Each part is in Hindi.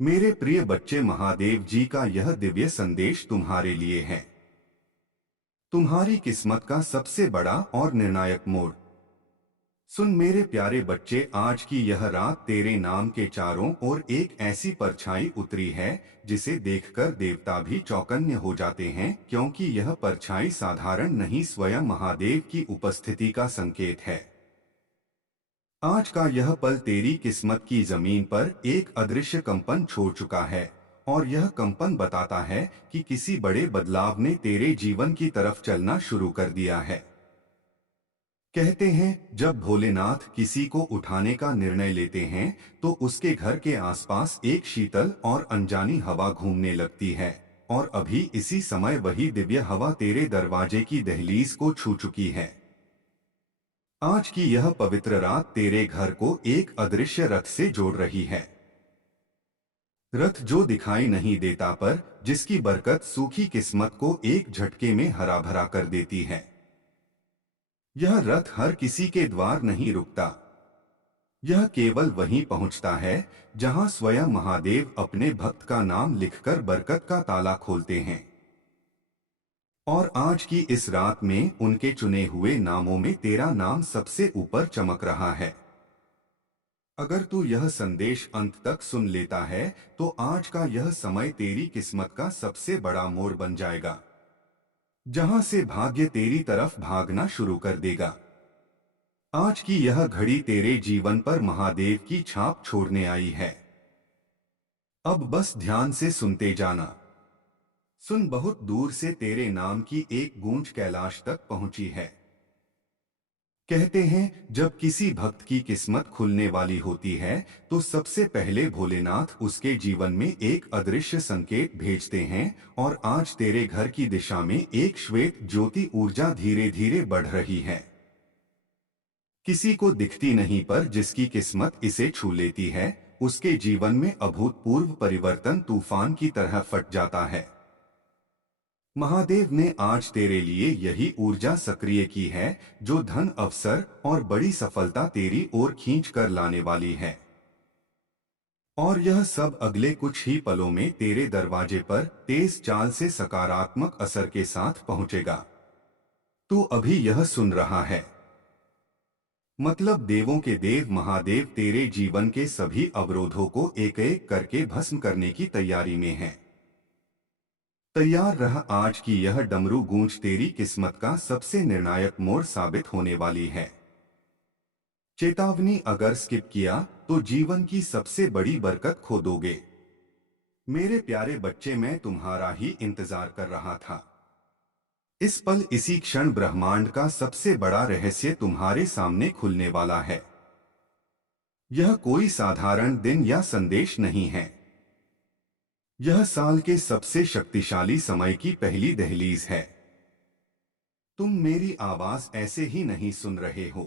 मेरे प्रिय बच्चे, महादेव जी का यह दिव्य संदेश तुम्हारे लिए है। तुम्हारी किस्मत का सबसे बड़ा और निर्णायक मोड़। सुन मेरे प्यारे बच्चे, आज की यह रात तेरे नाम के चारों ओर एक ऐसी परछाई उतरी है जिसे देखकर देवता भी चौकन्ने हो जाते हैं, क्योंकि यह परछाई साधारण नहीं, स्वयं महादेव की उपस्थिति का संकेत है। आज का यह पल तेरी किस्मत की जमीन पर एक अदृश्य कंपन छोड़ चुका है, और यह कंपन बताता है कि किसी बड़े बदलाव ने तेरे जीवन की तरफ चलना शुरू कर दिया है। कहते हैं, जब भोलेनाथ किसी को उठाने का निर्णय लेते हैं तो उसके घर के आसपास एक शीतल और अनजानी हवा घूमने लगती है। और अभी इसी समय वही दिव्य हवा तेरे दरवाजे की दहलीज को छू चुकी है। आज की यह पवित्र रात तेरे घर को एक अदृश्य रथ से जोड़ रही है। रथ जो दिखाई नहीं देता, पर जिसकी बरकत सूखी किस्मत को एक झटके में हरा भरा कर देती है। यह रथ हर किसी के द्वार नहीं रुकता। यह केवल वहीं पहुंचता है जहां स्वयं महादेव अपने भक्त का नाम लिखकर बरकत का ताला खोलते हैं। और आज की इस रात में उनके चुने हुए नामों में तेरा नाम सबसे ऊपर चमक रहा है। अगर तू यह संदेश अंत तक सुन लेता है तो आज का यह समय तेरी किस्मत का सबसे बड़ा मोड़ बन जाएगा, जहां से भाग्य तेरी तरफ भागना शुरू कर देगा। आज की यह घड़ी तेरे जीवन पर महादेव की छाप छोड़ने आई है। अब बस ध्यान से सुनते जाना। सुन, बहुत दूर से तेरे नाम की एक गूंज कैलाश तक पहुंची है। कहते हैं, जब किसी भक्त की किस्मत खुलने वाली होती है तो सबसे पहले भोलेनाथ उसके जीवन में एक अदृश्य संकेत भेजते हैं। और आज तेरे घर की दिशा में एक श्वेत ज्योति ऊर्जा धीरे धीरे बढ़ रही है। किसी को दिखती नहीं, पर जिसकी किस्मत इसे छू लेती है उसके जीवन में अभूतपूर्व परिवर्तन तूफान की तरह फट जाता है। महादेव ने आज तेरे लिए यही ऊर्जा सक्रिय की है जो धन, अवसर और बड़ी सफलता तेरी ओर खींच कर लाने वाली है। और यह सब अगले कुछ ही पलों में तेरे दरवाजे पर तेज चाल से सकारात्मक असर के साथ पहुंचेगा। तू अभी यह सुन रहा है, मतलब देवों के देव महादेव तेरे जीवन के सभी अवरोधों को एक एक करके भस्म करने की तैयारी में है। तैयार रह, आज की यह डमरू गूंज तेरी किस्मत का सबसे निर्णायक मोड़ साबित होने वाली है। चेतावनी, अगर स्किप किया तो जीवन की सबसे बड़ी बरकत खो दोगे। मेरे प्यारे बच्चे, मैं तुम्हारा ही इंतजार कर रहा था। इस पल, इसी क्षण ब्रह्मांड का सबसे बड़ा रहस्य तुम्हारे सामने खुलने वाला है। यह कोई साधारण दिन या संदेश नहीं है। यह साल के सबसे शक्तिशाली समय की पहली दहलीज है। तुम मेरी आवाज ऐसे ही नहीं सुन रहे हो,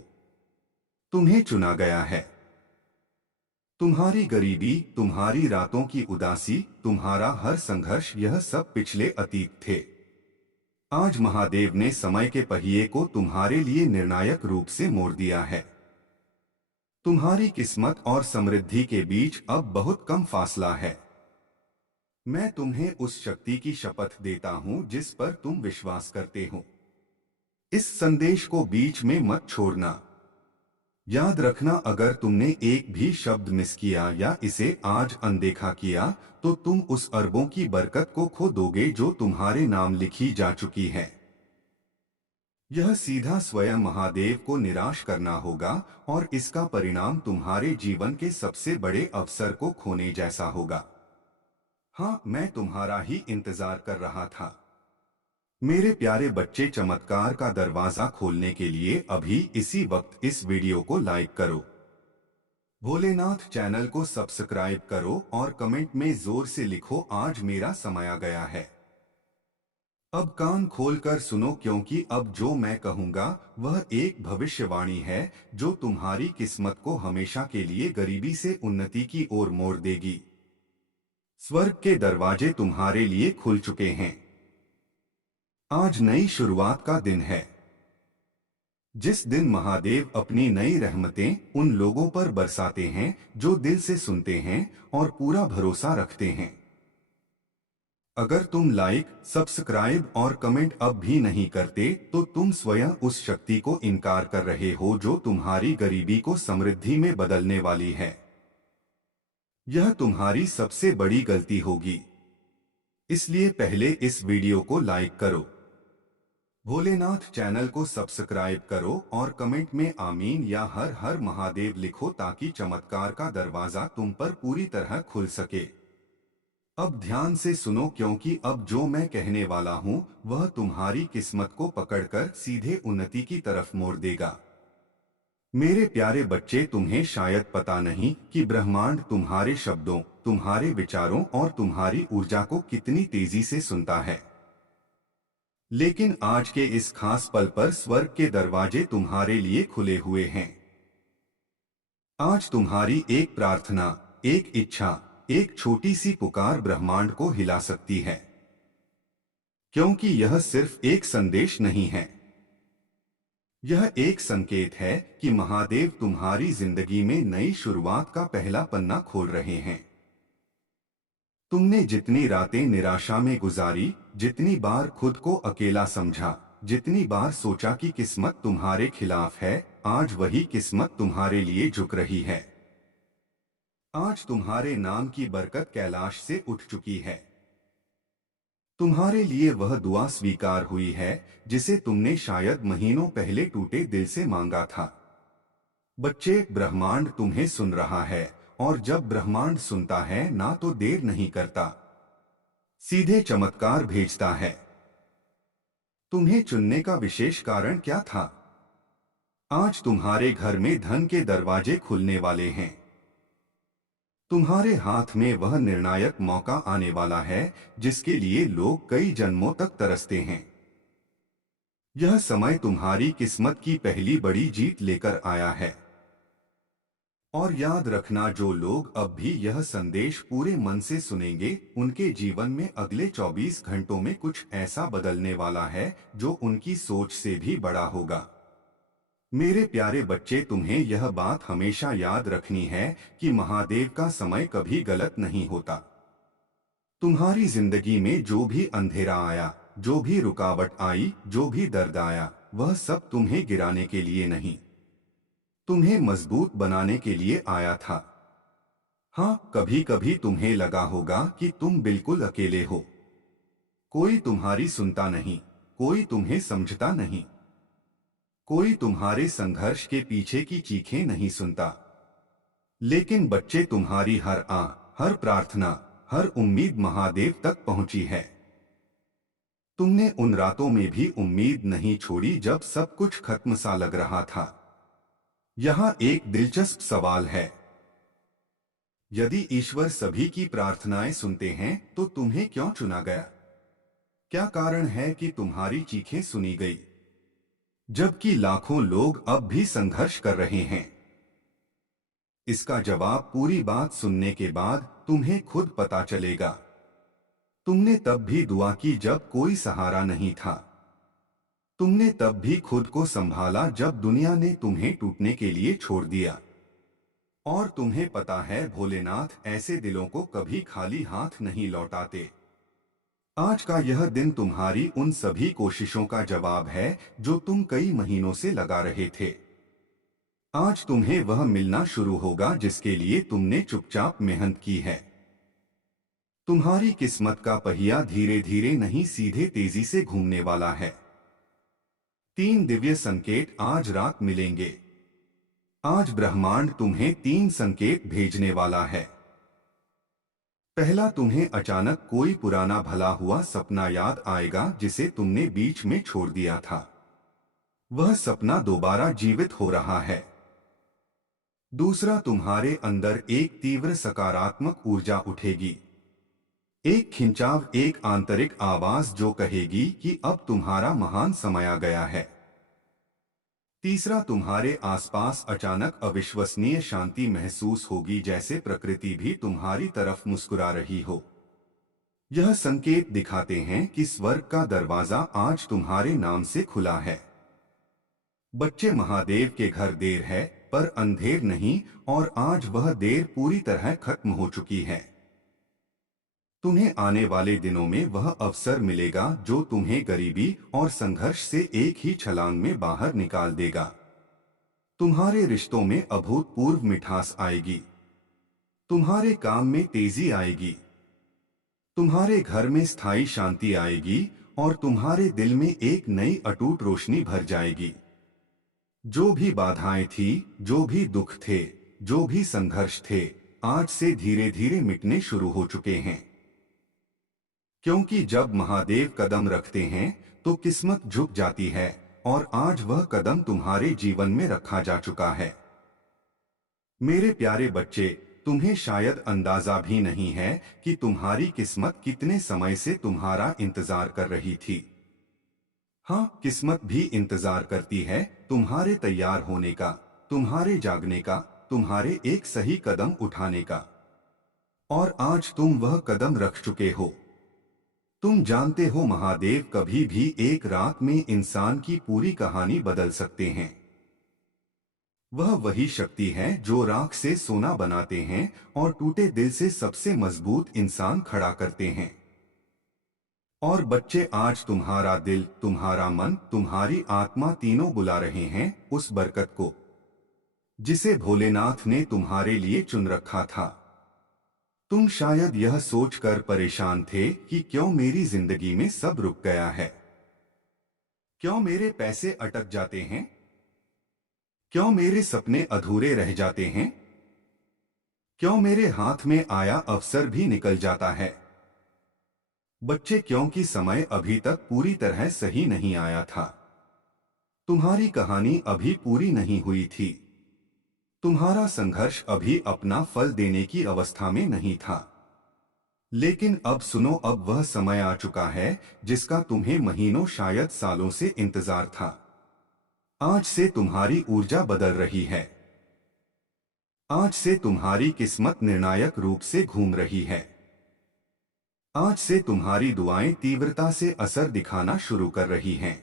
तुम्हें चुना गया है। तुम्हारी गरीबी, तुम्हारी रातों की उदासी, तुम्हारा हर संघर्ष, यह सब पिछले अतीत थे। आज महादेव ने समय के पहिए को तुम्हारे लिए निर्णायक रूप से मोड़ दिया है। तुम्हारी किस्मत और समृद्धि के बीच अब बहुत कम फासला है। मैं तुम्हें उस शक्ति की शपथ देता हूं जिस पर तुम विश्वास करते हो। इस संदेश को बीच में मत छोड़ना। याद रखना, अगर तुमने एक भी शब्द मिस किया या इसे आज अनदेखा किया तो तुम उस अरबों की बरकत को खो दोगे जो तुम्हारे नाम लिखी जा चुकी है। यह सीधा स्वयं महादेव को निराश करना होगा, और इसका परिणाम तुम्हारे जीवन के सबसे बड़े अवसर को खोने जैसा होगा। हाँ, मैं तुम्हारा ही इंतजार कर रहा था। मेरे प्यारे बच्चे, चमत्कार का दरवाजा खोलने के लिए अभी इसी वक्त इस वीडियो को लाइक करो, भोलेनाथ चैनल को सब्सक्राइब करो और कमेंट में जोर से लिखो, आज मेरा समय आ गया है। अब कान खोलकर सुनो, क्योंकि अब जो मैं कहूंगा वह एक भविष्यवाणी है जो तुम्हारी किस्मत को हमेशा के लिए गरीबी से उन्नति की ओर मोड़ देगी। स्वर्ग के दरवाजे तुम्हारे लिए खुल चुके हैं। आज नई शुरुआत का दिन है। जिस दिन महादेव अपनी नई रहमतें उन लोगों पर बरसाते हैं जो दिल से सुनते हैं और पूरा भरोसा रखते हैं। अगर तुम लाइक, सब्सक्राइब और कमेंट अब भी नहीं करते तो तुम स्वयं उस शक्ति को इनकार कर रहे हो जो तुम्हारी गरीबी को समृद्धि में बदलने वाली है। यह तुम्हारी सबसे बड़ी गलती होगी। इसलिए पहले इस वीडियो को लाइक करो, भोलेनाथ चैनल को सब्सक्राइब करो और कमेंट में आमीन या हर हर महादेव लिखो ताकि चमत्कार का दरवाजा तुम पर पूरी तरह खुल सके। अब ध्यान से सुनो क्योंकि अब जो मैं कहने वाला हूँ वह तुम्हारी किस्मत को पकड़कर सीधे उन्नति की तरफ मोड़ देगा। मेरे प्यारे बच्चे, तुम्हें शायद पता नहीं कि ब्रह्मांड तुम्हारे शब्दों, तुम्हारे विचारों और तुम्हारी ऊर्जा को कितनी तेजी से सुनता है। लेकिन आज के इस खास पल पर स्वर्ग के दरवाजे तुम्हारे लिए खुले हुए हैं। आज तुम्हारी एक प्रार्थना, एक इच्छा, एक छोटी सी पुकार ब्रह्मांड को हिला सकती है। क्योंकि यह सिर्फ एक संदेश नहीं है, यह एक संकेत है कि महादेव तुम्हारी जिंदगी में नई शुरुआत का पहला पन्ना खोल रहे हैं। तुमने जितनी रातें निराशा में गुजारी, जितनी बार खुद को अकेला समझा, जितनी बार सोचा कि किस्मत तुम्हारे खिलाफ है, आज वही किस्मत तुम्हारे लिए झुक रही है। आज तुम्हारे नाम की बरकत कैलाश से उठ चुकी है। तुम्हारे लिए वह दुआ स्वीकार हुई है जिसे तुमने शायद महीनों पहले टूटे दिल से मांगा था। बच्चे, ब्रह्मांड तुम्हें सुन रहा है और जब ब्रह्मांड सुनता है ना तो देर नहीं करता, सीधे चमत्कार भेजता है। तुम्हें चुनने का विशेष कारण क्या था? आज तुम्हारे घर में धन के दरवाजे खुलने वाले हैं। तुम्हारे हाथ में वह निर्णायक मौका आने वाला है जिसके लिए लोग कई जन्मों तक तरसते हैं। यह समय तुम्हारी किस्मत की पहली बड़ी जीत लेकर आया है। और याद रखना, जो लोग अब भी यह संदेश पूरे मन से सुनेंगे उनके जीवन में अगले 24 घंटों में कुछ ऐसा बदलने वाला है जो उनकी सोच से भी बड़ा होगा। मेरे प्यारे बच्चे, तुम्हें यह बात हमेशा याद रखनी है कि महादेव का समय कभी गलत नहीं होता। तुम्हारी जिंदगी में जो भी अंधेरा आया, जो भी रुकावट आई, जो भी दर्द आया, वह सब तुम्हें गिराने के लिए नहीं, तुम्हें मजबूत बनाने के लिए आया था। हाँ, कभी कभी तुम्हें लगा होगा कि तुम बिल्कुल अकेले हो। कोई तुम्हारी सुनता नहीं, कोई तुम्हें समझता नहीं, कोई तुम्हारे संघर्ष के पीछे की चीखें नहीं सुनता। लेकिन बच्चे, तुम्हारी हर हर प्रार्थना, हर उम्मीद महादेव तक पहुंची है। तुमने उन रातों में भी उम्मीद नहीं छोड़ी जब सब कुछ खत्म सा लग रहा था। यहाँ एक दिलचस्प सवाल है, यदि ईश्वर सभी की प्रार्थनाएं सुनते हैं तो तुम्हें क्यों चुना गया? क्या कारण है कि तुम्हारी चीखें सुनी गई जबकि लाखों लोग अब भी संघर्ष कर रहे हैं? इसका जवाब पूरी बात सुनने के बाद तुम्हें खुद पता चलेगा। तुमने तब भी दुआ की जब कोई सहारा नहीं था। तुमने तब भी खुद को संभाला जब दुनिया ने तुम्हें टूटने के लिए छोड़ दिया। और तुम्हें पता है, भोलेनाथ ऐसे दिलों को कभी खाली हाथ नहीं लौटाते। आज का यह दिन तुम्हारी उन सभी कोशिशों का जवाब है जो तुम कई महीनों से लगा रहे थे। आज तुम्हें वह मिलना शुरू होगा जिसके लिए तुमने चुपचाप मेहनत की है। तुम्हारी किस्मत का पहिया धीरे धीरे नहीं, सीधे तेजी से घूमने वाला है। 3 दिव्य संकेत आज रात मिलेंगे। आज ब्रह्मांड तुम्हें 3 संकेत भेजने वाला है। पहला, तुम्हें अचानक कोई पुराना भला हुआ सपना याद आएगा जिसे तुमने बीच में छोड़ दिया था। वह सपना दोबारा जीवित हो रहा है। दूसरा, तुम्हारे अंदर एक तीव्र सकारात्मक ऊर्जा उठेगी, एक खिंचाव, एक आंतरिक आवाज जो कहेगी कि अब तुम्हारा महान समय आ गया है। तीसरा, तुम्हारे आसपास अचानक अविश्वसनीय शांति महसूस होगी, जैसे प्रकृति भी तुम्हारी तरफ मुस्कुरा रही हो। यह संकेत दिखाते हैं कि स्वर्ग का दरवाजा आज तुम्हारे नाम से खुला है। बच्चे, महादेव के घर देर है पर अंधेर नहीं, और आज वह देर पूरी तरह खत्म हो चुकी है। तुम्हें आने वाले दिनों में वह अवसर मिलेगा जो तुम्हें गरीबी और संघर्ष से एक ही छलांग में बाहर निकाल देगा। तुम्हारे रिश्तों में अभूतपूर्व मिठास आएगी। तुम्हारे काम में तेजी आएगी। तुम्हारे घर में स्थायी शांति आएगी और तुम्हारे दिल में एक नई अटूट रोशनी भर जाएगी। जो भी बाधाएं थी, जो भी दुख थे, जो भी संघर्ष थे, आज से धीरे धीरे मिटने शुरू हो चुके हैं। क्योंकि जब महादेव कदम रखते हैं तो किस्मत झुक जाती है, और आज वह कदम तुम्हारे जीवन में रखा जा चुका है। मेरे प्यारे बच्चे, तुम्हें शायद अंदाजा भी नहीं है कि तुम्हारी किस्मत कितने समय से तुम्हारा इंतजार कर रही थी। हाँ, किस्मत भी इंतजार करती है तुम्हारे तैयार होने का, तुम्हारे जागने का, तुम्हारे एक सही कदम उठाने का। और आज तुम वह कदम रख चुके हो। तुम जानते हो, महादेव कभी भी एक रात में इंसान की पूरी कहानी बदल सकते हैं। वह वही शक्ति है जो राख से सोना बनाते हैं और टूटे दिल से सबसे मजबूत इंसान खड़ा करते हैं। और बच्चे, आज तुम्हारा दिल, तुम्हारा मन, तुम्हारी आत्मा तीनों बुला रहे हैं उस बरकत को जिसे भोलेनाथ ने तुम्हारे लिए चुन रखा था। तुम शायद यह सोचकर परेशान थे कि क्यों मेरी जिंदगी में सब रुक गया है, क्यों मेरे पैसे अटक जाते हैं, क्यों मेरे सपने अधूरे रह जाते हैं, क्यों मेरे हाथ में आया अवसर भी निकल जाता है। बच्चे, क्योंकि समय अभी तक पूरी तरह सही नहीं आया था। तुम्हारी कहानी अभी पूरी नहीं हुई थी। तुम्हारा संघर्ष अभी अपना फल देने की अवस्था में नहीं था। लेकिन अब सुनो, अब वह समय आ चुका है जिसका तुम्हें महीनों, शायद सालों से इंतजार था। आज से तुम्हारी ऊर्जा बदल रही है। आज से तुम्हारी किस्मत निर्णायक रूप से घूम रही है। आज से तुम्हारी दुआएं तीव्रता से असर दिखाना शुरू कर रही हैं।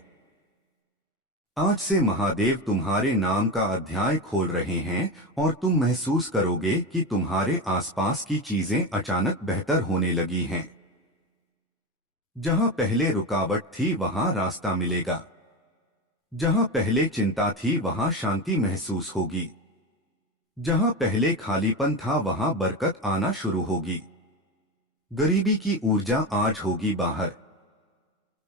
आज से महादेव तुम्हारे नाम का अध्याय खोल रहे हैं और तुम महसूस करोगे कि तुम्हारे आसपास की चीजें अचानक बेहतर होने लगी हैं। जहां पहले रुकावट थी वहां रास्ता मिलेगा। जहां पहले चिंता थी वहां शांति महसूस होगी। जहां पहले खालीपन था वहां बरकत आना शुरू होगी। गरीबी की ऊर्जा आज होगी बाहर।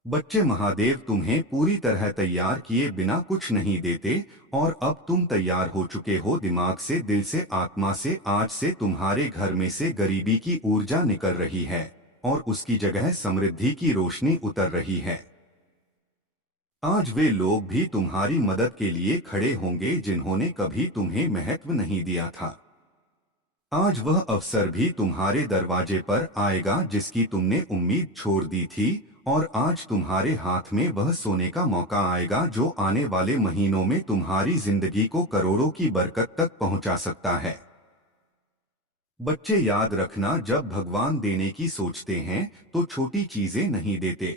बच्चे, महादेव तुम्हें पूरी तरह तैयार किए बिना कुछ नहीं देते, और अब तुम तैयार हो चुके हो, दिमाग से, दिल से, आत्मा से। आज से तुम्हारे घर में से गरीबी की ऊर्जा निकल रही है और उसकी जगह समृद्धि की रोशनी उतर रही है। आज वे लोग भी तुम्हारी मदद के लिए खड़े होंगे जिन्होंने कभी तुम्हें महत्व नहीं दिया था। आज वह अवसर भी तुम्हारे दरवाजे पर आएगा जिसकी तुमने उम्मीद छोड़ दी थी, और आज तुम्हारे हाथ में वह सोने का मौका आएगा जो आने वाले महीनों में तुम्हारी जिंदगी को करोड़ों की बरकत तक पहुंचा सकता है। बच्चे, याद रखना, जब भगवान देने की सोचते हैं तो छोटी चीजें नहीं देते,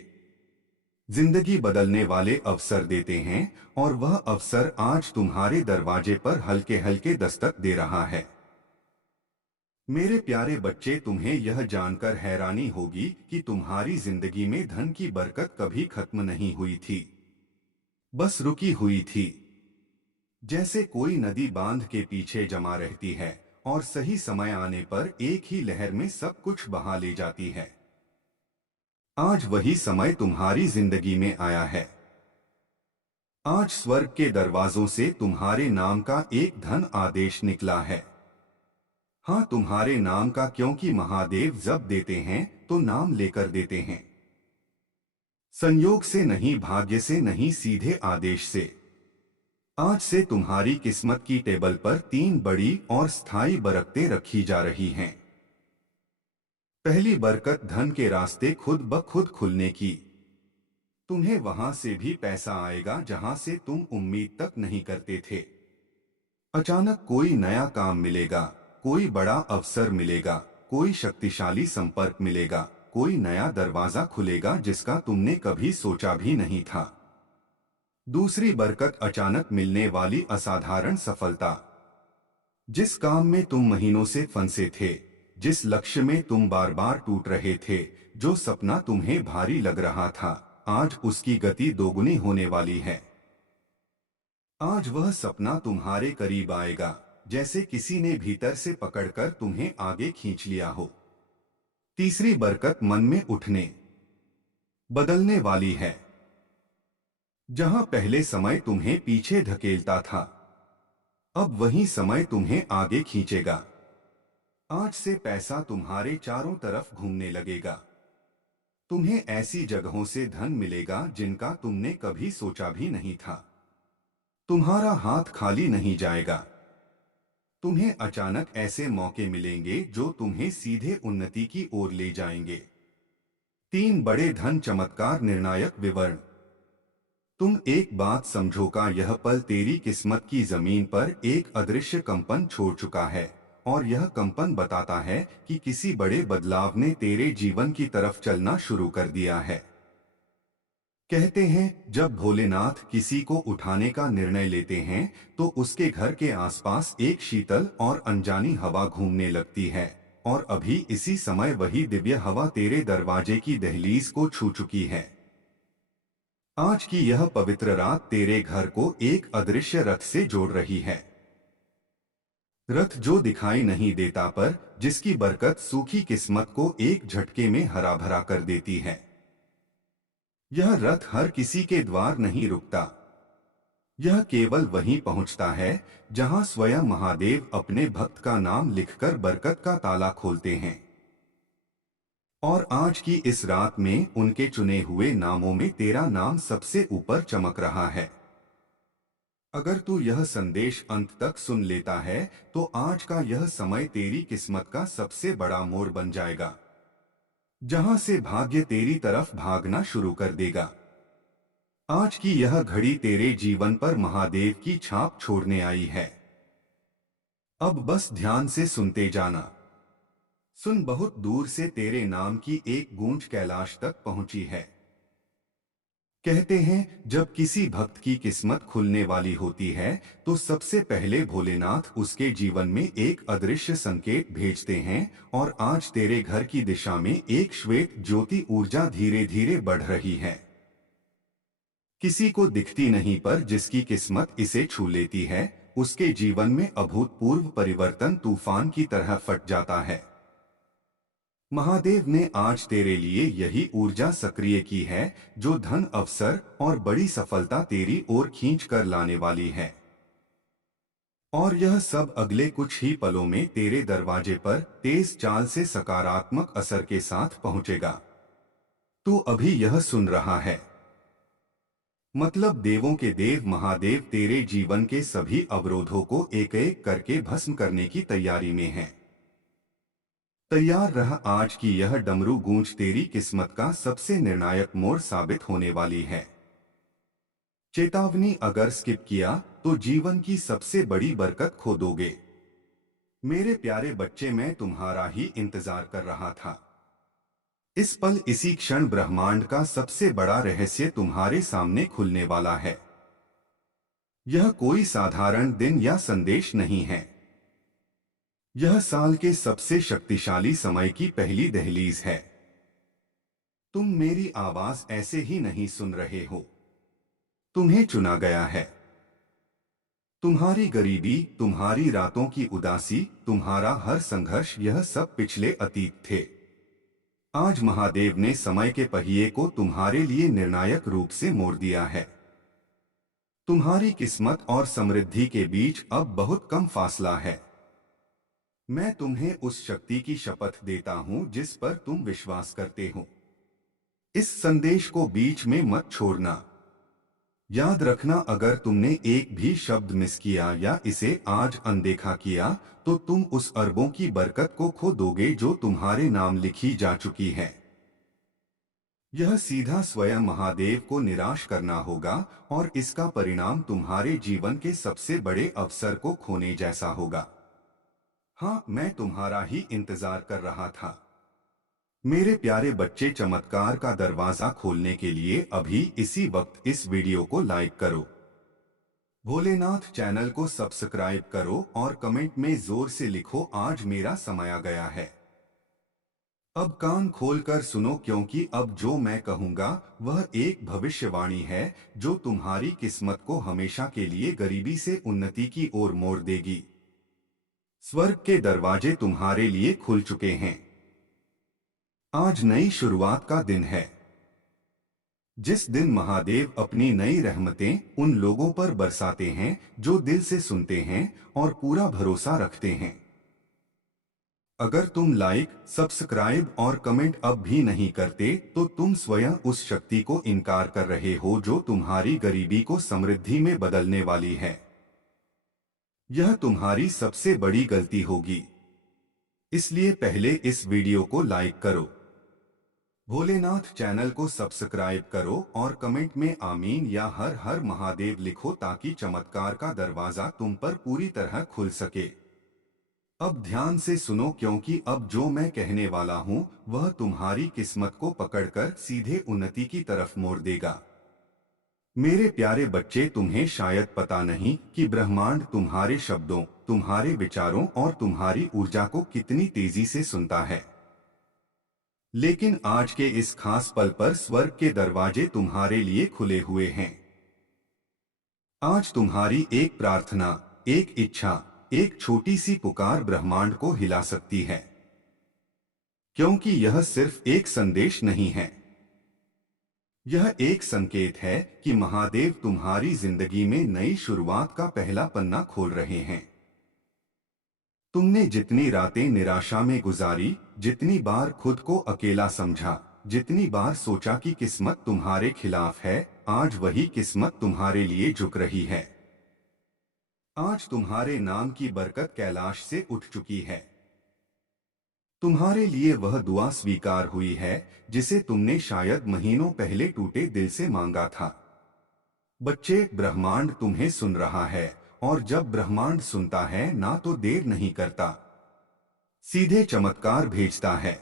जिंदगी बदलने वाले अवसर देते हैं, और वह अवसर आज तुम्हारे दरवाजे पर हल्के हल्के दस्तक दे रहा है। मेरे प्यारे बच्चे, तुम्हें यह जानकर हैरानी होगी कि तुम्हारी जिंदगी में धन की बरकत कभी खत्म नहीं हुई थी, बस रुकी हुई थी। जैसे कोई नदी बांध के पीछे जमा रहती है और सही समय आने पर एक ही लहर में सब कुछ बहा ले जाती है। आज वही समय तुम्हारी जिंदगी में आया है। आज स्वर्ग के दरवाजों से तुम्हारे नाम का एक धन आदेश निकला है। हाँ, तुम्हारे नाम का, क्योंकि महादेव जब देते हैं तो नाम लेकर देते हैं। संयोग से नहीं, भाग्य से नहीं, सीधे आदेश से। आज से तुम्हारी किस्मत की टेबल पर 3 बड़ी और स्थायी बरकतें रखी जा रही हैं। पहली बरकत, धन के रास्ते खुद ब खुद खुलने की। तुम्हें वहां से भी पैसा आएगा जहां से तुम उम्मीद तक नहीं करते थे। अचानक कोई नया काम मिलेगा, कोई बड़ा अवसर मिलेगा, कोई शक्तिशाली संपर्क मिलेगा, कोई नया दरवाजा खुलेगा जिसका तुमने कभी सोचा भी नहीं था। दूसरी बरकत अचानक मिलने वाली असाधारण सफलता। जिस काम में तुम महीनों से फंसे थे, जिस लक्ष्य में तुम बार बार टूट रहे थे, जो सपना तुम्हें भारी लग रहा था, आज उसकी गति दोगुनी होने वाली है। आज वह सपना तुम्हारे करीब आएगा, जैसे किसी ने भीतर से पकड़कर तुम्हें आगे खींच लिया हो। तीसरी बरकत मन में उठने बदलने वाली है। जहां पहले समय तुम्हें पीछे धकेलता था, अब वही समय तुम्हें आगे खींचेगा। आज से पैसा तुम्हारे चारों तरफ घूमने लगेगा। तुम्हें ऐसी जगहों से धन मिलेगा जिनका तुमने कभी सोचा भी नहीं था। तुम्हारा हाथ खाली नहीं जाएगा। तुम्हें अचानक ऐसे मौके मिलेंगे जो तुम्हें सीधे उन्नति की ओर ले जाएंगे। तीन बड़े धन चमत्कार निर्णायक विवरण। तुम एक बात समझो का यह पल तेरी किस्मत की जमीन पर एक अदृश्य कंपन छोड़ चुका है, और यह कंपन बताता है कि किसी बड़े बदलाव ने तेरे जीवन की तरफ चलना शुरू कर दिया है। कहते हैं, जब भोलेनाथ किसी को उठाने का निर्णय लेते हैं तो उसके घर के आसपास एक शीतल और अनजानी हवा घूमने लगती है, और अभी इसी समय वही दिव्य हवा तेरे दरवाजे की दहलीज को छू चुकी है। आज की यह पवित्र रात तेरे घर को एक अदृश्य रथ से जोड़ रही है। रथ जो दिखाई नहीं देता पर जिसकी बरकत सूखी किस्मत को एक झटके में हरा भरा कर देती है। यह रथ हर किसी के द्वार नहीं रुकता। यह केवल वहीं पहुंचता है जहां स्वयं महादेव अपने भक्त का नाम लिखकर बरकत का ताला खोलते हैं। और आज की इस रात में उनके चुने हुए नामों में तेरा नाम सबसे ऊपर चमक रहा है। अगर तू यह संदेश अंत तक सुन लेता है तो आज का यह समय तेरी किस्मत का सबसे बड़ा मोड़ बन जाएगा, जहां से भाग्य तेरी तरफ भागना शुरू कर देगा। आज की यह घड़ी तेरे जीवन पर महादेव की छाप छोड़ने आई है। अब बस ध्यान से सुनते जाना। सुन, बहुत दूर से तेरे नाम की एक गूंज कैलाश तक पहुंची है। कहते हैं, जब किसी भक्त की किस्मत खुलने वाली होती है तो सबसे पहले भोलेनाथ उसके जीवन में एक अदृश्य संकेत भेजते हैं, और आज तेरे घर की दिशा में एक श्वेत ज्योति ऊर्जा धीरे धीरे बढ़ रही है। किसी को दिखती नहीं पर जिसकी किस्मत इसे छू लेती है, उसके जीवन में अभूतपूर्व परिवर्तन तूफान की तरह फट जाता है। महादेव ने आज तेरे लिए यही ऊर्जा सक्रिय की है जो धन, अवसर और बड़ी सफलता तेरी ओर खींच कर लाने वाली है। और यह सब अगले कुछ ही पलों में तेरे दरवाजे पर तेज चाल से सकारात्मक असर के साथ पहुंचेगा। तू अभी यह सुन रहा है, मतलब देवों के देव महादेव तेरे जीवन के सभी अवरोधों को एक एक करके भस्म करने की तैयारी में है। तैयार रह, आज की यह डमरू गूंज तेरी किस्मत का सबसे निर्णायक मोड़ साबित होने वाली है। चेतावनी, अगर स्किप किया तो जीवन की सबसे बड़ी बरकत खो दोगे। मेरे प्यारे बच्चे, मैं तुम्हारा ही इंतजार कर रहा था। इस पल, इसी क्षण ब्रह्मांड का सबसे बड़ा रहस्य तुम्हारे सामने खुलने वाला है। यह कोई साधारण दिन या संदेश नहीं है। यह साल के सबसे शक्तिशाली समय की पहली दहलीज है। तुम मेरी आवाज ऐसे ही नहीं सुन रहे हो। तुम्हें चुना गया है। तुम्हारी गरीबी, तुम्हारी रातों की उदासी, तुम्हारा हर संघर्ष, यह सब पिछले अतीत थे। आज महादेव ने समय के पहिए को तुम्हारे लिए निर्णायक रूप से मोड़ दिया है। तुम्हारी किस्मत और समृद्धि के बीच अब बहुत कम फासला है। मैं तुम्हें उस शक्ति की शपथ देता हूं जिस पर तुम विश्वास करते हो। इस संदेश को बीच में मत छोड़ना। याद रखना, अगर तुमने एक भी शब्द मिस किया या इसे आज अनदेखा किया तो तुम उस अरबों की बरकत को खो दोगे जो तुम्हारे नाम लिखी जा चुकी है। यह सीधा स्वयं महादेव को निराश करना होगा, और इसका परिणाम तुम्हारे जीवन के सबसे बड़े अवसर को खोने जैसा होगा। हाँ, मैं तुम्हारा ही इंतजार कर रहा था। मेरे प्यारे बच्चे, चमत्कार का दरवाजा खोलने के लिए अभी इसी वक्त इस वीडियो को लाइक करो, भोलेनाथ चैनल को सब्सक्राइब करो और कमेंट में जोर से लिखो, आज मेरा समय आ गया है। अब कान खोलकर सुनो, क्योंकि अब जो मैं कहूंगा वह एक भविष्यवाणी है जो तुम्हारी किस्मत को हमेशा के लिए गरीबी से उन्नति की ओर मोड़ देगी। स्वर्ग के दरवाजे तुम्हारे लिए खुल चुके हैं। आज नई शुरुआत का दिन है, जिस दिन महादेव अपनी नई रहमतें उन लोगों पर बरसाते हैं जो दिल से सुनते हैं और पूरा भरोसा रखते हैं। अगर तुम लाइक, सब्सक्राइब और कमेंट अब भी नहीं करते तो तुम स्वयं उस शक्ति को इनकार कर रहे हो जो तुम्हारी गरीबी को समृद्धि में बदलने वाली है। यह तुम्हारी सबसे बड़ी गलती होगी, इसलिए पहले इस वीडियो को लाइक करो, भोलेनाथ चैनल को सब्सक्राइब करो और कमेंट में आमीन या हर हर महादेव लिखो, ताकि चमत्कार का दरवाजा तुम पर पूरी तरह खुल सके। अब ध्यान से सुनो, क्योंकि अब जो मैं कहने वाला हूँ वह तुम्हारी किस्मत को पकड़कर सीधे उन्नति की तरफ मोड़ देगा। मेरे प्यारे बच्चे, तुम्हें शायद पता नहीं कि ब्रह्मांड तुम्हारे शब्दों, तुम्हारे विचारों और तुम्हारी ऊर्जा को कितनी तेजी से सुनता है। लेकिन आज के इस खास पल पर स्वर्ग के दरवाजे तुम्हारे लिए खुले हुए हैं। आज तुम्हारी एक प्रार्थना, एक इच्छा, एक छोटी सी पुकार ब्रह्मांड को हिला सकती है, क्योंकि यह सिर्फ एक संदेश नहीं है, यह एक संकेत है कि महादेव तुम्हारी जिंदगी में नई शुरुआत का पहला पन्ना खोल रहे हैं। तुमने जितनी रातें निराशा में गुजारी, जितनी बार खुद को अकेला समझा, जितनी बार सोचा कि किस्मत तुम्हारे खिलाफ है, आज वही किस्मत तुम्हारे लिए झुक रही है। आज तुम्हारे नाम की बरकत कैलाश से उठ चुकी है। तुम्हारे लिए वह दुआ स्वीकार हुई है जिसे तुमने शायद महीनों पहले टूटे दिल से मांगा था। बच्चे, ब्रह्मांड तुम्हें सुन रहा है, और जब ब्रह्मांड सुनता है ना तो देर नहीं करता, सीधे चमत्कार भेजता है।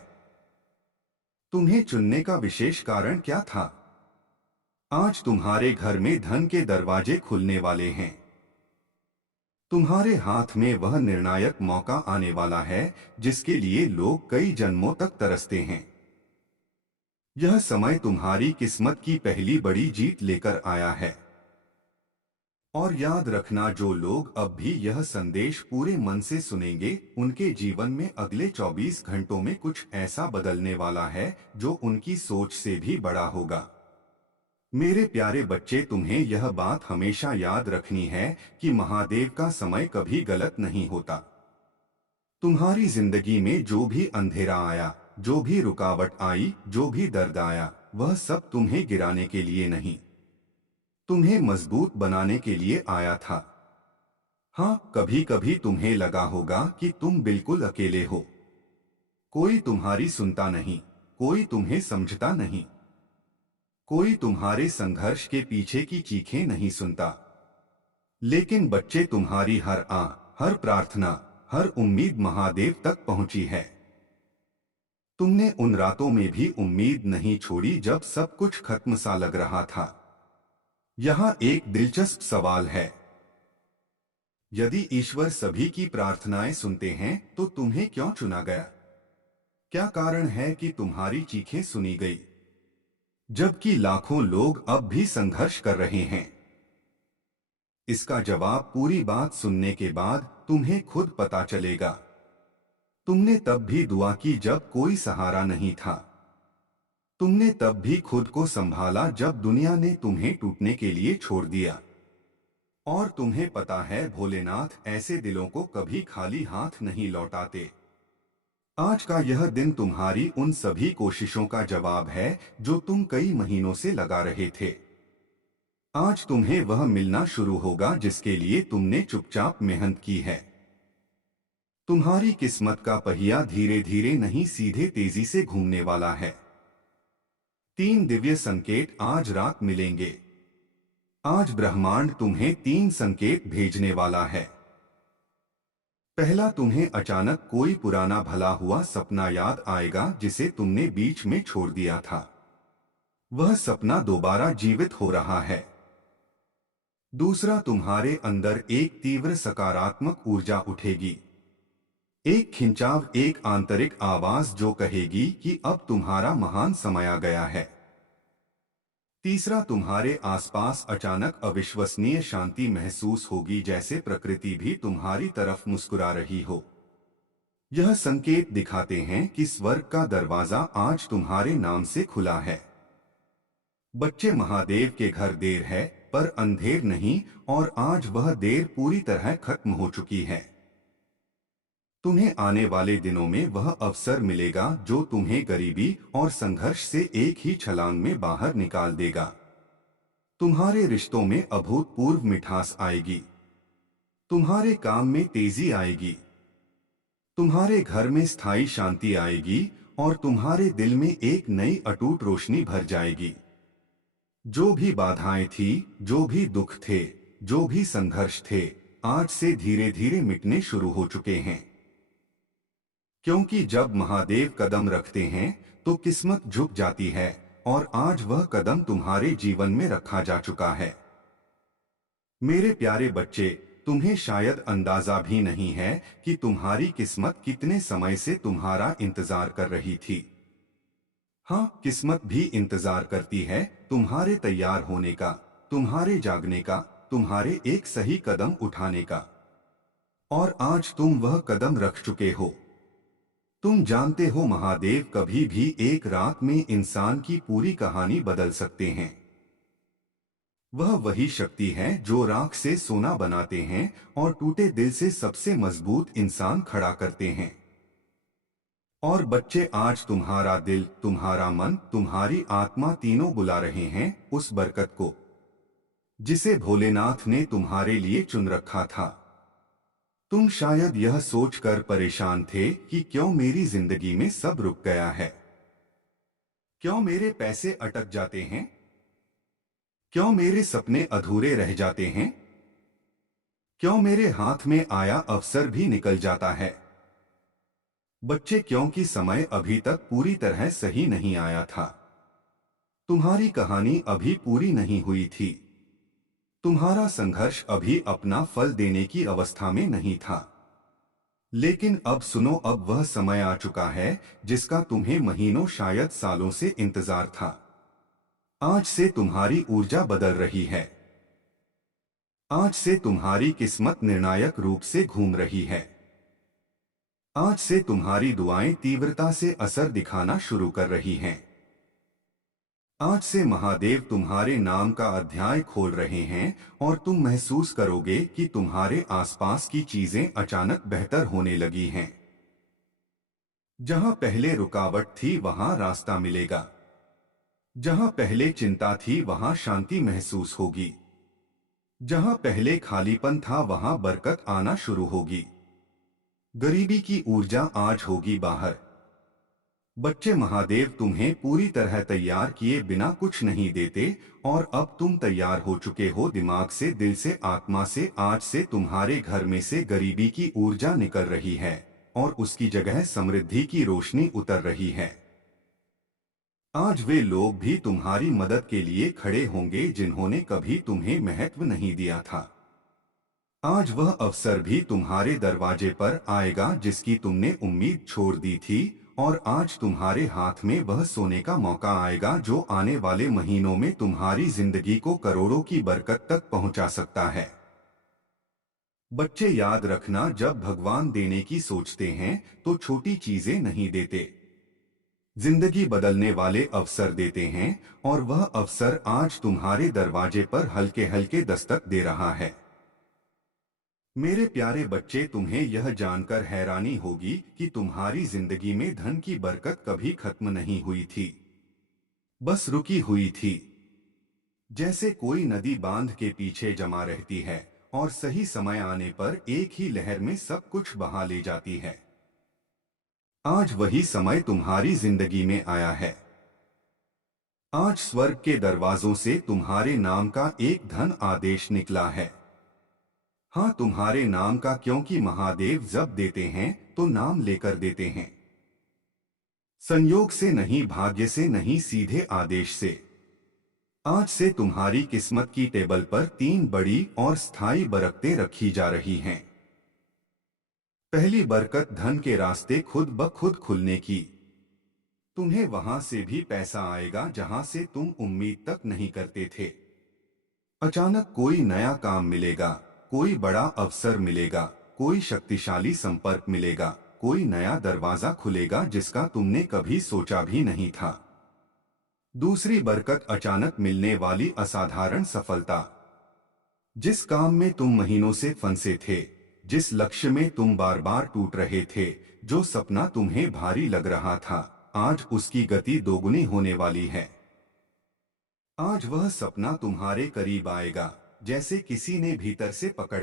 तुम्हें चुनने का विशेष कारण क्या था? आज तुम्हारे घर में धन के दरवाजे खुलने वाले हैं। तुम्हारे हाथ में वह निर्णायक मौका आने वाला है जिसके लिए लोग कई जन्मों तक तरसते हैं। यह समय तुम्हारी किस्मत की पहली बड़ी जीत लेकर आया है। और याद रखना, जो लोग अब भी यह संदेश पूरे मन से सुनेंगे, उनके जीवन में अगले 24 घंटों में कुछ ऐसा बदलने वाला है जो उनकी सोच से भी बड़ा होगा। मेरे प्यारे बच्चे, तुम्हें यह बात हमेशा याद रखनी है कि महादेव का समय कभी गलत नहीं होता। तुम्हारी जिंदगी में जो भी अंधेरा आया, जो भी रुकावट आई, जो भी दर्द आया, वह सब तुम्हें गिराने के लिए नहीं, तुम्हें मजबूत बनाने के लिए आया था। हाँ, कभी कभी तुम्हें लगा होगा कि तुम बिल्कुल अकेले हो, कोई तुम्हारी सुनता नहीं, कोई तुम्हें समझता नहीं, कोई तुम्हारे संघर्ष के पीछे की चीखें नहीं सुनता। लेकिन बच्चे, तुम्हारी हर हर प्रार्थना, हर उम्मीद महादेव तक पहुंची है। तुमने उन रातों में भी उम्मीद नहीं छोड़ी जब सब कुछ खत्म सा लग रहा था। यहाँ एक दिलचस्प सवाल है, यदि ईश्वर सभी की प्रार्थनाएं सुनते हैं तो तुम्हें क्यों चुना गया? क्या कारण है कि तुम्हारी चीखें सुनी गई, जबकि लाखों लोग अब भी संघर्ष कर रहे हैं? इसका जवाब पूरी बात सुनने के बाद तुम्हें खुद पता चलेगा। तुमने तब भी दुआ की जब कोई सहारा नहीं था। तुमने तब भी खुद को संभाला जब दुनिया ने तुम्हें टूटने के लिए छोड़ दिया। और तुम्हें पता है, भोलेनाथ ऐसे दिलों को कभी खाली हाथ नहीं लौटाते। आज का यह दिन तुम्हारी उन सभी कोशिशों का जवाब है जो तुम कई महीनों से लगा रहे थे। आज तुम्हें वह मिलना शुरू होगा जिसके लिए तुमने चुपचाप मेहनत की है। तुम्हारी किस्मत का पहिया धीरे धीरे नहीं, सीधे तेजी से घूमने वाला है। 3 दिव्य संकेत आज रात मिलेंगे। आज ब्रह्मांड तुम्हें 3 संकेत भेजने वाला है। पहला, तुम्हें अचानक कोई पुराना भला हुआ सपना याद आएगा जिसे तुमने बीच में छोड़ दिया था। वह सपना दोबारा जीवित हो रहा है। दूसरा, तुम्हारे अंदर एक तीव्र सकारात्मक ऊर्जा उठेगी। एक खिंचाव, एक आंतरिक आवाज जो कहेगी कि अब तुम्हारा महान समय आ गया है। तीसरा, तुम्हारे आसपास अचानक अविश्वसनीय शांति महसूस होगी, जैसे प्रकृति भी तुम्हारी तरफ मुस्कुरा रही हो। यह संकेत दिखाते हैं कि स्वर्ग का दरवाजा आज तुम्हारे नाम से खुला है। बच्चे, महादेव के घर देर है पर अंधेर नहीं, और आज वह देर पूरी तरह खत्म हो चुकी है। तुम्हें आने वाले दिनों में वह अवसर मिलेगा जो तुम्हें गरीबी और संघर्ष से एक ही छलांग में बाहर निकाल देगा। तुम्हारे रिश्तों में अभूतपूर्व मिठास आएगी। तुम्हारे काम में तेजी आएगी। तुम्हारे घर में स्थायी शांति आएगी और तुम्हारे दिल में एक नई अटूट रोशनी भर जाएगी। जो भी बाधाएं थी, जो भी दुख थे, जो भी संघर्ष थे, आज से धीरे धीरे मिटने शुरू हो चुके हैं। क्योंकि जब महादेव कदम रखते हैं तो किस्मत झुक जाती है, और आज वह कदम तुम्हारे जीवन में रखा जा चुका है। मेरे प्यारे बच्चे, तुम्हें शायद अंदाजा भी नहीं है कि तुम्हारी किस्मत कितने समय से तुम्हारा इंतजार कर रही थी। हाँ, किस्मत भी इंतजार करती है तुम्हारे तैयार होने का, तुम्हारे जागने का, तुम्हारे एक सही कदम उठाने का। और आज तुम वह कदम रख चुके हो। तुम जानते हो, महादेव कभी भी एक रात में इंसान की पूरी कहानी बदल सकते हैं। वह वही शक्ति है जो राख से सोना बनाते हैं और टूटे दिल से सबसे मजबूत इंसान खड़ा करते हैं। और बच्चे, आज तुम्हारा दिल, तुम्हारा मन, तुम्हारी आत्मा तीनों बुला रहे हैं उस बरकत को जिसे भोलेनाथ ने तुम्हारे लिए चुन रखा था। तुम शायद यह सोचकर परेशान थे कि क्यों मेरी जिंदगी में सब रुक गया है, क्यों मेरे पैसे अटक जाते हैं, क्यों मेरे सपने अधूरे रह जाते हैं, क्यों मेरे हाथ में आया अवसर भी निकल जाता है। बच्चे, क्योंकि समय अभी तक पूरी तरह सही नहीं आया था। तुम्हारी कहानी अभी पूरी नहीं हुई थी। तुम्हारा संघर्ष अभी अपना फल देने की अवस्था में नहीं था। लेकिन अब सुनो, अब वह समय आ चुका है जिसका तुम्हें महीनों, शायद सालों से इंतजार था। आज से तुम्हारी ऊर्जा बदल रही है। आज से तुम्हारी किस्मत निर्णायक रूप से घूम रही है। आज से तुम्हारी दुआएं तीव्रता से असर दिखाना शुरू कर रही हैं। आज से महादेव तुम्हारे नाम का अध्याय खोल रहे हैं और तुम महसूस करोगे कि तुम्हारे आसपास की चीजें अचानक बेहतर होने लगी हैं। जहां पहले रुकावट थी वहां रास्ता मिलेगा। जहां पहले चिंता थी वहां शांति महसूस होगी। जहां पहले खालीपन था वहां बरकत आना शुरू होगी। गरीबी की ऊर्जा आज होगी बाहर। बच्चे, महादेव तुम्हें पूरी तरह तैयार किए बिना कुछ नहीं देते, और अब तुम तैयार हो चुके हो, दिमाग से, दिल से, आत्मा से। आज से तुम्हारे घर में से गरीबी की ऊर्जा निकल रही है और उसकी जगह समृद्धि की रोशनी उतर रही है। आज वे लोग भी तुम्हारी मदद के लिए खड़े होंगे जिन्होंने कभी तुम्हें महत्व नहीं दिया था। आज वह अवसर भी तुम्हारे दरवाजे पर आएगा जिसकी तुमने उम्मीद छोड़ दी थी, और आज तुम्हारे हाथ में वह सोने का मौका आएगा जो आने वाले महीनों में तुम्हारी जिंदगी को करोड़ों की बरकत तक पहुंचा सकता है। बच्चे, याद रखना, जब भगवान देने की सोचते हैं तो छोटी चीजें नहीं देते, जिंदगी बदलने वाले अवसर देते हैं, और वह अवसर आज तुम्हारे दरवाजे पर हल्के हल्के दस्तक दे रहा है। मेरे प्यारे बच्चे, तुम्हें यह जानकर हैरानी होगी कि तुम्हारी जिंदगी में धन की बरकत कभी खत्म नहीं हुई थी, बस रुकी हुई थी। जैसे कोई नदी बांध के पीछे जमा रहती है और सही समय आने पर एक ही लहर में सब कुछ बहा ले जाती है। आज वही समय तुम्हारी जिंदगी में आया है। आज स्वर्ग के दरवाजों से तुम्हारे नाम का एक धन आदेश निकला है। हाँ, तुम्हारे नाम का, क्योंकि महादेव जब देते हैं तो नाम लेकर देते हैं। संयोग से नहीं, भाग्य से नहीं, सीधे आदेश से। आज से तुम्हारी किस्मत की टेबल पर 3 बड़ी और स्थायी बरकतें रखी जा रही हैं। पहली बरकत, धन के रास्ते खुद ब खुद खुलने की। तुम्हें वहां से भी पैसा आएगा जहां से तुम उम्मीद तक नहीं करते थे। अचानक कोई नया काम मिलेगा, कोई बड़ा अवसर मिलेगा, कोई शक्तिशाली संपर्क मिलेगा, कोई नया दरवाजा खुलेगा जिसका तुमने कभी सोचा भी नहीं था। दूसरी बरकत, अचानक मिलने वाली असाधारण सफलता। जिस काम में तुम महीनों से फंसे थे, जिस लक्ष्य में तुम बार बार टूट रहे थे, जो सपना तुम्हें भारी लग रहा था, आज उसकी गति दोगुनी होने वाली है। आज वह सपना तुम्हारे करीब आएगा, जैसे किसी ने भीतर से पकड़